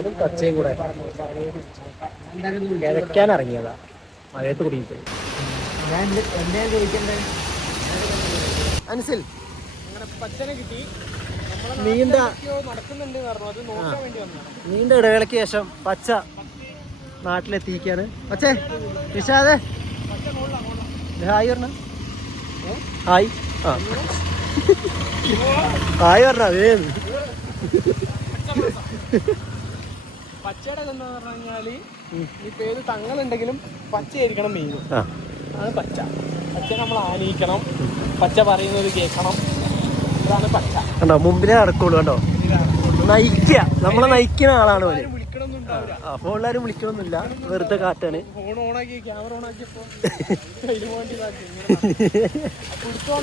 ഞാനും പച്ചയും കൂടെ കിഴക്കാൻ ഇറങ്ങിയതാ മഴയത്ത് കുടിയിട്ട്. അൻസിൽ പച്ചനെ കിട്ടി. നീണ്ട നടക്കുന്നുണ്ട് പറഞ്ഞു, അത് നോക്കാൻ വേണ്ടി വന്നതാണ്. നീണ്ട ഇടവേളയ്ക്ക് ശേഷം പച്ച നാട്ടിലെത്തിയിരിക്കുകയാണ്. പച്ചേ നിഷാദേ ഹായ് പറഞ്ഞ ഹായ്. ആ ഹായ് പറഞ്ഞ വേന്ന്. പച്ചയുടെ എന്താ പറഞ്ഞു കഴിഞ്ഞാല് ഇപ്പൊ ഏത് തങ്ങളുണ്ടെങ്കിലും പച്ചയായിരിക്കണം മെയിൻ. അതാണ് പച്ച. പച്ച നമ്മൾ ആനയിക്കണം, പച്ച പറയുന്നത് കേൾക്കണം, അതാണ് പച്ച. കണ്ടോ മുമ്പിലേ നടക്കുള്ളൂ. കണ്ടോ നയിക്കുക, നമ്മളെ നയിക്കുന്ന ആളാണ് പോലെ. അപ്പോൾ എല്ലാവരും വിളിക്കണമെന്നില്ല, വെറുതെ കാറ്റാണ്. ഫോൺ ഓണാക്കി ക്യാമറ ഓണാക്കിയപ്പോ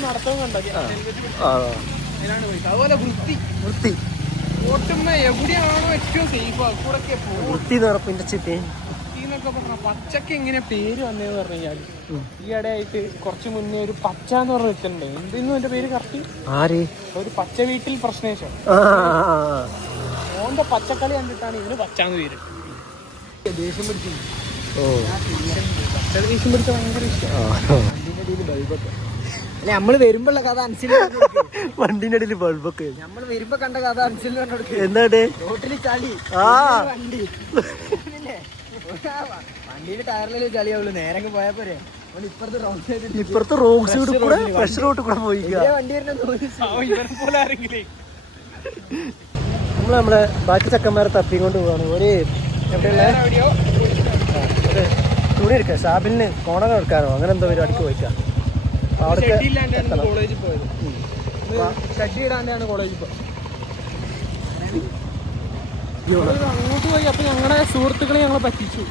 നടത്തവും കണ്ടോ. അതുപോലെ വൃത്തി ഓട്ടുമ്പോ എവിടെയാണോ ഏറ്റവും സേഫ് കൂടെ വൃത്തി നിറപ്പിന്റെ ചിട്ടി എന്നൊക്കെ പറഞ്ഞ പച്ചക്ക് എങ്ങനെ പേര് വന്നതെന്ന് പറഞ്ഞു കഴിഞ്ഞാൽ ഈ ഇടയായിട്ട് കുറച്ച് മുന്നേ ഒരു പച്ച എന്ന് പറഞ്ഞ വെച്ചിട്ടുണ്ട്. എന്തെന്നും എന്റെ പേര് കറക്റ്റ് ആര് ഒരു പച്ച വീട്ടിൽ പ്രശ്നേശം ഓന്റെ പച്ചക്കളി കണ്ടിട്ടാണ് ഇതിന് പച്ചാന്ന് പേര്. ദേഷ്യം പിടിച്ചു പച്ച ദേഷ്യം പിടിച്ച ഭയങ്കര ഇഷ്ടം. അല്ലെ നമ്മള് വരുമ്പോള്ള കഥ അനുസരിച്ച് വണ്ടിന്റെ ഇടയിൽ ബൾബൊക്കെ നമ്മള് വരുമ്പോ കണ്ട കഥ അനുസരിച്ച് എന്താ റോട്ടില് ചളി വണ്ടി വണ്ടിയില് ടയറില് ചളിയാവുള്ളൂ. നേരെ പോയാ പോരെ. ഇപ്പുറത്തെ റോഡ് സൈഡ് കൂടെ ഫ്രഷ് റോഡ് കൂടെ പോയി വണ്ടി നമ്മളെ ബാക്കി ചക്കന്മാരെ തപ്പിക്കൊണ്ട് പോവാണ്. ഒരു എവിടെയുള്ള തുണി എടുക്കാം, ഷാബിലിന് കോണകം എടുക്കാനോ അങ്ങനെ എന്തോ പരിപാടിക്ക് പോയിക്കാം. കോളേജിൽ പോയത് ഷഡ്ഡി ഇടാണ്ടാണ് കോളേജിൽ പോയത്. അങ്ങോട്ട് പോയി. അപ്പൊ ഞങ്ങളുടെ സുഹൃത്തുക്കളെ ഞങ്ങളെ പറ്റിച്ചു.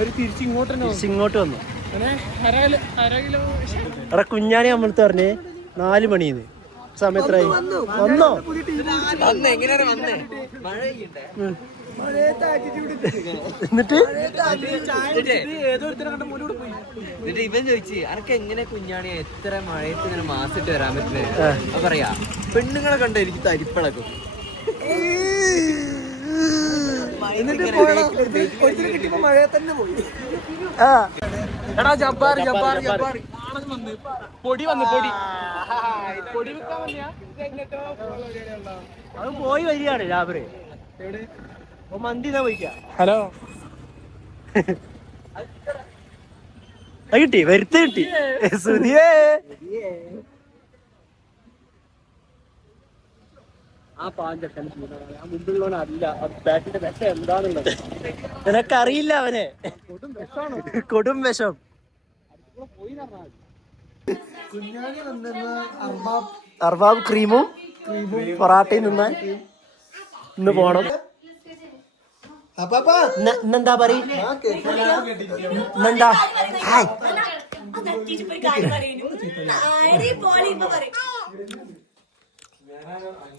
ഒരു തിരിച്ചിങ്ങോട്ട് വന്നു. എടാ കുഞ്ഞാണി നമ്മളടുത്ത് പറഞ്ഞേ 4 മണിന്ന് സമയത്തായി വന്നോ. എന്നിട്ട് ഇവൻ ചോദിച്ചു അനക്ക് എങ്ങനെ കുഞ്ഞാണി എത്ര മഴയത്ത് ഇങ്ങനെ മാസിട്ട് വരാൻ പറ്റുന്നത് പറയാ. പെണ്ണുങ്ങളെ കണ്ട എനിക്ക് തരിപ്പളക്കും. മഴയെ തന്നെ പോയി. എടാ ജബ്ബാർ ജബ്ബാർ ജബ്ബാർ പൊടി വന്നു പൊടി പൊടി വെക്കാൻ വന്നിയാ. അത് പോയി വരികയാണ് രാവിലെ മന്തി പോയിക്കാ. ഹലോ കിട്ടി വരുത്ത് കിട്ടി സുധിയേ. ആ പാഞ്ചട്ടൻ മുമ്പിലുള്ളവനല്ല, ബാറ്റിന്റെ വിഷം എന്താണുള്ളത് നിനക്കറിയില്ല. അവനെ കൊടും വിഷം. അർബാബ് ക്രീമും പൊറാട്ടയും തിന്നാൻ ഇന്ന് പോണം. ഇന്നെന്താ പറയെന്താ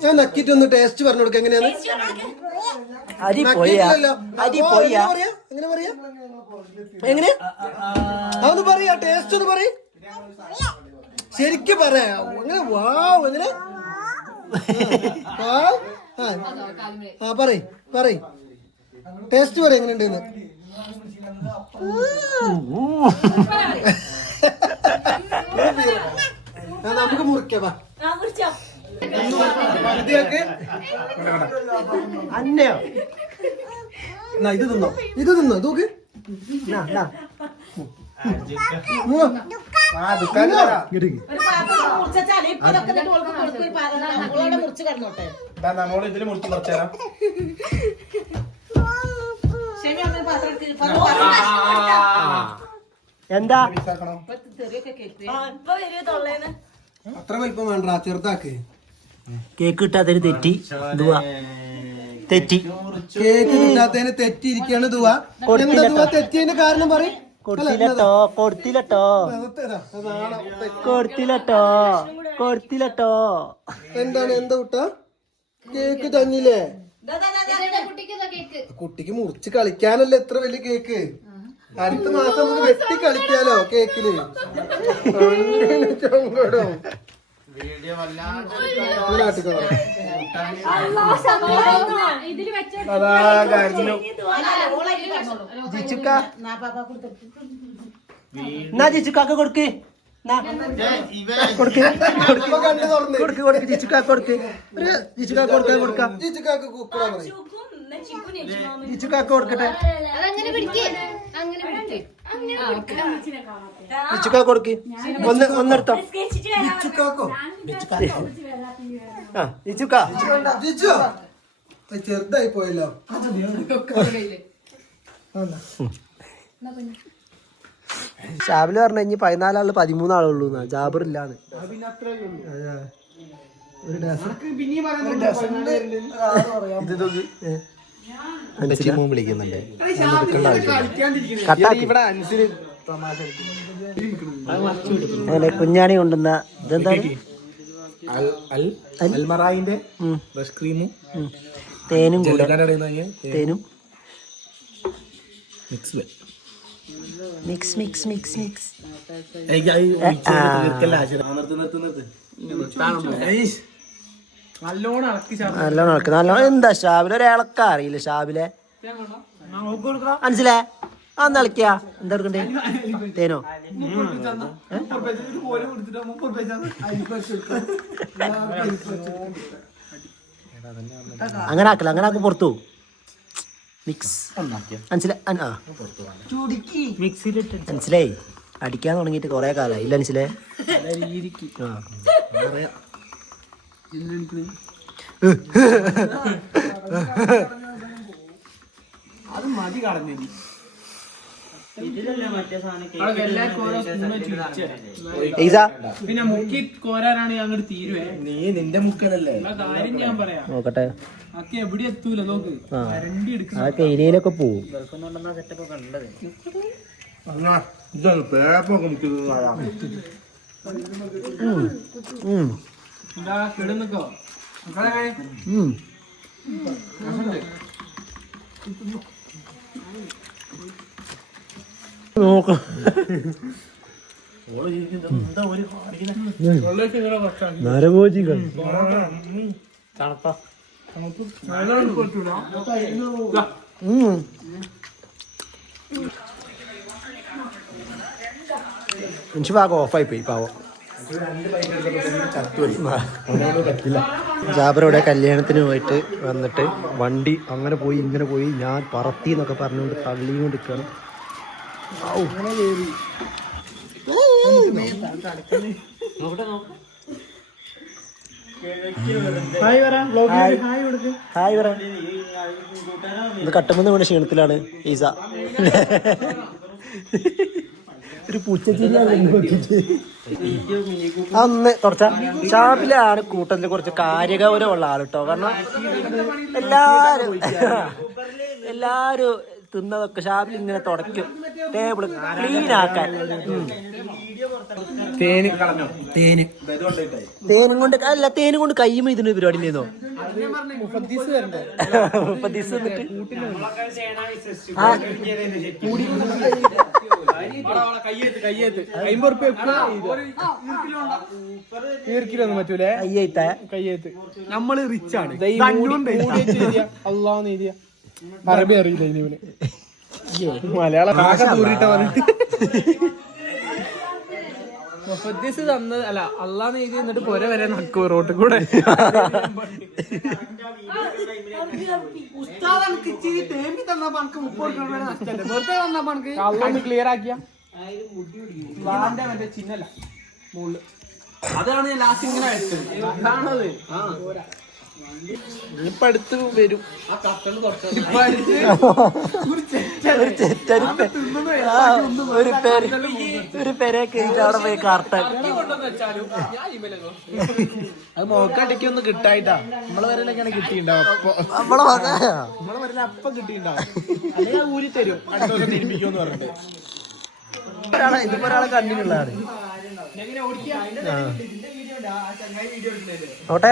ഞാൻ നക്കിട്ടൊന്ന് ടേസ്റ്റ് പറഞ്ഞു കൊടുക്ക. എങ്ങനെയാണ് അരി പോയാ എങ്ങനെ പറയാ എങ്ങനെ അതൊന്ന് പറയാ. ടേസ്റ്റ് ഒന്ന് പറ, ശരിക്കും പറയാ. എങ്ങനെ വാവ് എങ്ങനെ പറയ് ടേസ്റ്റ് പറ എങ്ങനെ ഉണ്ടെന്ന്. നമുക്ക് മുറിക്കാം. അന്നയോ ഇത് തിന്നോ, ഇത് തിന്നോ നോക്ക്. നമ്മളിതില് മുറിച്ച് കുറച്ചേരാം. എന്താ അത്ര വലിപ്പം വേണ്ട, ചെറുതാക്ക്. കേക്ക് കിട്ടാത്തതിന് തെറ്റി തെറ്റി കേക്ക് കിട്ടാത്തതിന് തെറ്റിയിരിക്കാണ് ദുവാ. തെറ്റിയതിന്റെ കാരണം പറയും. കൊടുത്തില്ലട്ടോ. എന്താണ് എന്താ കുട്ടാ കേക്ക് തന്നില്ലേ? കുട്ടിക്ക് മുറിച്ച് കളിക്കാനല്ലേ എത്ര വലിയ കേക്ക്. അടുത്ത മാസം നമുക്ക് വെട്ടി കളിക്കാലോ കേക്കില്. ജിച്ചുക്കാക്ക് കൊടുക്ക് കൊടുക്ക് ജിച്ചുക്കാക്ക് കൊടുക്ക് ജിച്ചുക്കാക്ക് കൊടുക്കാം ജിച്ചുക്കാക്ക് കൊടുക്കട്ടെ ജിച്ചുക്കാക്ക് കൊടുക്ക് ഒന്നെടുത്തോ ജിച്ചുക്കാ ചെറുതായി പോയല്ലോ. ഷാബില് പറഞ്ഞു ഇനി 14 ആള് 13 ആളുള്ളൂ ജാബർ ഇല്ലാന്ന്. വിളിക്കുന്നുണ്ട് കുഞ്ഞാണി കൊണ്ടുവന്ന ഇതെന്താണ് തേനും തേനും മിക്സ് മിക്സ് മിക്സ് മിക്സ് നല്ലോണം ഇളക്ക് നല്ലോണം. എന്താ ഷാബിലെ ഒരു ഇളക്ക അറിയില്ല ഷാബിലെ മനസ്സിലേ അന്ന് ഇളക്കിയാ എന്താ എടുക്കണ്ടേ തേനോ അങ്ങനെ ആക്കല അങ്ങനെ ആക്കും പുറത്തു മിക്സ് മനസ്സിലായി അടിക്കാൻ തുടങ്ങിയിട്ട് കൊറേ കാലായി ഇല്ല മനസ്സിലേ അത് മതി കളഞ്ഞു പിന്നെ മുക്കി കോരാനാണെങ്കിൽ അങ്ങോട്ട് തീരുവേ. നീ നിന്റെ മുക്കലല്ലേ കാര്യം ഞാൻ പറയാം. നോക്കട്ടെ അക്കെ എവിടെ എത്തൂല നോക്ക് രണ്ടി എടുക്കും ഏരിയയിലൊക്കെ പോവും. കിടന്നിക്കോ നരഭോജികൾ എനിക്ക് ഭാഗം ഓഫായി പോയി പാവം. ജാബറോടെ കല്യാണത്തിന് പോയിട്ട് വന്നിട്ട് വണ്ടി അങ്ങനെ പോയി ഇങ്ങനെ പോയി ഞാൻ പറത്തി എന്നൊക്കെ പറഞ്ഞുകൊണ്ട് തള്ളിക്കൊണ്ട് നിൽക്കുകയാണ്. ഹായ് പറ. ഇത് കട്ടുമെന്ന് വീണ ക്ഷീണത്തിലാണ് ഈസ. ഒരു പൂച്ചച്ചിരിയാണ് അന്ന് തുടച്ച ഷാപ്പിലാണ് കൂട്ടത്തിൽ കുറച്ച് കാര്യഗൗരവമുള്ള ആൾ കേട്ടോ. കാരണം എല്ലാരും തിന്നതൊക്കെ ഷാപ്പിൽ ഇങ്ങനെ തുടയ്ക്കും ടേബിള് ക്ലീൻ ആക്കാൻ. തേനും കൊണ്ട് അല്ല തേനും കൊണ്ട് കയ്യുമ്പോ ഇതിന് പരിപാടി ഉണ്ടായിരുന്നോ? നമ്മള് റിച്ച് ആണ്. അള്ളാന്ന് എഴുതിയ അറബി അറിയില്ല ഇനിവന് മലയാളം മുഫദ്ദിസ് തന്നത് അല്ല അള്ളാന്ന് എഴുതി എന്നിട്ട് പുര വരെ നടക്കും റോട്ടിൽ കൂടെ. അള്ളാന്ന് ക്ലിയർ ആക്കിയ മറ്റേ ചിഹ്നല്ല മുകളില് അതാണ് ഞാൻ ലാസ്റ്റ് ഇങ്ങനെ വെച്ചത്. അതാണത് ഇപ്പൊ അടുത്ത് വരും. ഒരു പെരെ കഴിഞ്ഞിട്ട് അവിടെ പോയി കാർട്ടൻ അത് മോക്കടിക്കൊന്നും കിട്ടായിട്ടാ. നമ്മളെ വരലൊക്കെയാണ് കിട്ടിണ്ടാവും. അപ്പൊ നമ്മളെ വരല അപ്പൊ കിട്ടിണ്ടാവും. അല്ലെങ്കിൽ ഊരി തരും അടുത്ത ദിവസം തിരിപ്പിക്കുമെന്ന് പറഞ്ഞിട്ട്. ഇതിപ്പോ ഒരാളെ കണ്ണിനുള്ളതാണ്. ഓട്ടെ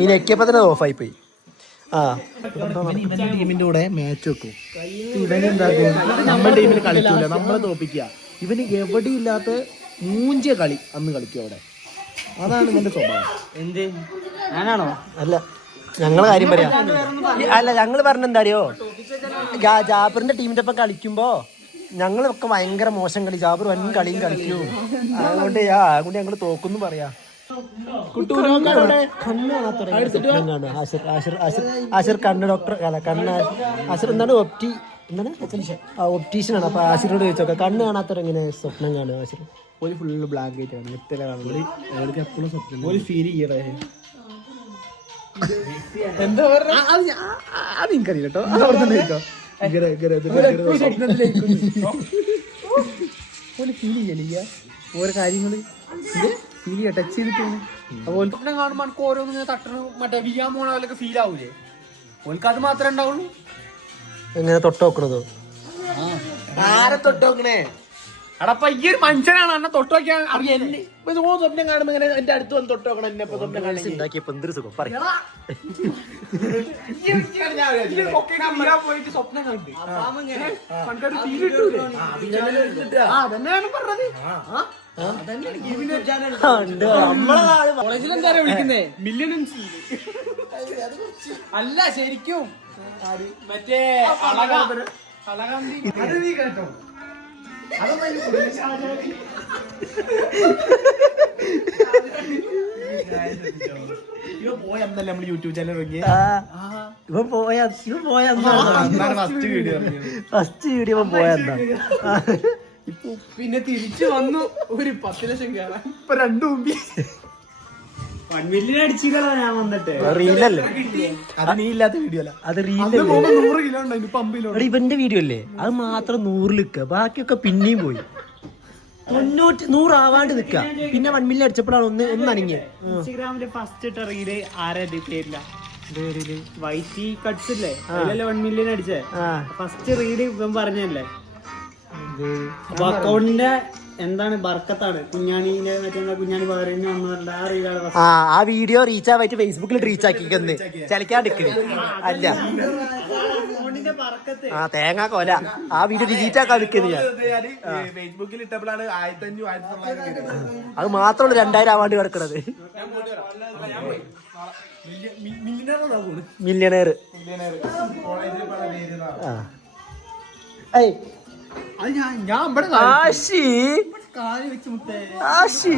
ഈ നെക്കിയപ്പോ തന്നെ ഓഫായി പോയി. ടീമിന്റെ കൂടെ മാച്ച് വെക്കും. ഇവന് എന്താക്കും നമ്മുടെ ടീമിൽ കളിക്കൂല, നമ്മളെ തോപ്പിക്കുക. ഇവന് എവിടെ ഇല്ലാത്ത മൂഞ്ചിയ കളി അന്ന് കളിക്കും അവിടെ. അതാണ് ഇവന്റെ സ്വഭാവം. എന്ത് ഞാനാണോ? അല്ല ഞങ്ങളെ കാര്യം പറയാ. അല്ല ഞങ്ങള് പറഞ്ഞെന്താ അറിയോ, ജാബറിന്റെ ടീമിന്റെ ഒപ്പം കളിക്കുമ്പോ ഞങ്ങളൊക്കെ ഭയങ്കര മോശം കളി, ജാബർ വൻ കളിയും കളിക്കും. അതുകൊണ്ട് ഞങ്ങള് തോക്കുന്നു പറയാ. ആശിർ കണ്ണ് ഡോക്ടർ അല്ല, കണ്ണ് ആശിർ എന്താണ് ഒപ്റ്റീഷ്യനാണ്. അപ്പൊ ആശിറിനോട് ചോദിച്ചോക്കെ കണ്ണ് കാണാത്തവരെങ്ങനെ സ്വപ്നം കാണുക? ആശിർ ഒരു ഫുള്ള് ബ്ലാങ്ക് ആയിട്ടാണ് നെറ്റല കാണുന്നത്. അവർക്ക് എപ്പോഴും സ്വപ്നം ഒരു ഫീൽ ചെയ്യറേ. എന്താ പറഞ്ഞ അത് എനിക്കറിയില്ല കേട്ടോ. ഓല് ഫീൽ ചെയ്യലില്ല ഓരോ കാര്യങ്ങള് ഫീൽ ചെയ്യാ ടച്ച് ചെയ്തിട്ടാണ്. അതുപോലെ സ്വപ്നം കാണുമ്പോൾ എനിക്ക് ഓരോന്നും തട്ടണം മറ്റേ വിയാൻ പോണ പോലൊക്കെ ഫീൽ ആവൂലേ? ഓൽക്ക് അത് മാത്രമേ ഉണ്ടാവുള്ളൂ. എങ്ങനെ തൊട്ട് നോക്കണതോ? ആരെ തൊട്ട് നോക്കണേ? അടപ്പ ഈ ഒരു മനുഷ്യനാണ് എന്നെ തൊട്ട് നോക്കിയാൽ സ്വപ്നം കാണുമ്പോ ഇങ്ങനെ എന്റെ അടുത്ത് വന്ന് തൊട്ട് നോക്കണം. എന്നെ സ്വപ്നം ഉണ്ടാക്കിയപ്പോ എന്തൊരു സുഖം പറയാം. പോയിട്ട് സ്വപ്നം കണ്ട് അതന്നെയാണ് പറഞ്ഞത്. കോളേജിൽ എന്താ വിളിക്കുന്നേ? മില്യനും അല്ല ശരിക്കും മറ്റേ അളകാന്തി. അത് നീ കേട്ടോ? ഇവ പോയന്നല്ലേ നമ്മള് യൂട്യൂബ് ചാനൽ തുടങ്ങിയ. ഇവൻ പോയാ ഫസ്റ്റ് വീഡിയോ പോയാ. ഇപ്പൊ പിന്നെ തിരിച്ചു വന്നു ഒരു 10 ലക്ഷം കേറാൻ. ഇപ്പൊ 2 മുമ്പി 1 മില്യൺ അടിച്ചില്ലല്ലോ ഞാൻ വന്നിട്ട്. റീലല്ലേ അത്? നീ ഇല്ലാത്ത വീഡിയോ അല്ല അത്, റീലല്ലേ? 100 കിലോ ഉണ്ടായി, ഇപ്പൊ 50 കിലോ. ഇവന്റെ വീഡിയോ അല്ലേ അത് മാത്രം 100 നിൽക്കുക, ബാക്കിയൊക്കെ പിന്നെയും പോയി 100 ആവാണ്ട് നിക്ക. പിന്നെ 1 മില്യൺ അടിച്ചപ്പോഴാണ് ഒന്ന് അനങ്ങിയത്. ഇൻസ്റ്റാഗ്രാമില് ഫസ്റ്റ് ഇട്ട റീല് ആരാ പേരില്ല വൈറ്റി കട്ട്സ് ഇല്ലേ? അതിലല്ലേ 1 മില്യൺ അടിച്ചേ. ഫസ്റ്റ് റീഡ് ഇവൻ പറഞ്ഞല്ലേ. അപ്പൊ അക്കൗണ്ടിന്റെ എന്താണ് ബർക്കത്താണ് കുഞ്ഞാണിന്റെ മറ്റേ കുഞ്ഞാണി പകരം വന്നതല്ല ആ റീലാണ്. ആ വീഡിയോ റീച്ച് ആവായിട്ട് ഫേസ്ബുക്കിൽ റീച്ച് ആക്കിക്കുന്നു ചലിക്കാണ്ടിരിക്കണേ അല്ല. തേങ്ങാ കൊല ആ വീഡിയോ ഡിലീറ്റ് ആക്കാൻ നിൽക്കുന്നു ഞാൻ. ഫേസ്ബുക്കിൽ ഇട്ടപ്പോഴാണ് 1500 അത് മാത്രമല്ല 2000 ആവാണ്ട് കിടക്കണത്. മില്യണയർ. കാല് വെച്ച് മുട്ടേ ആശി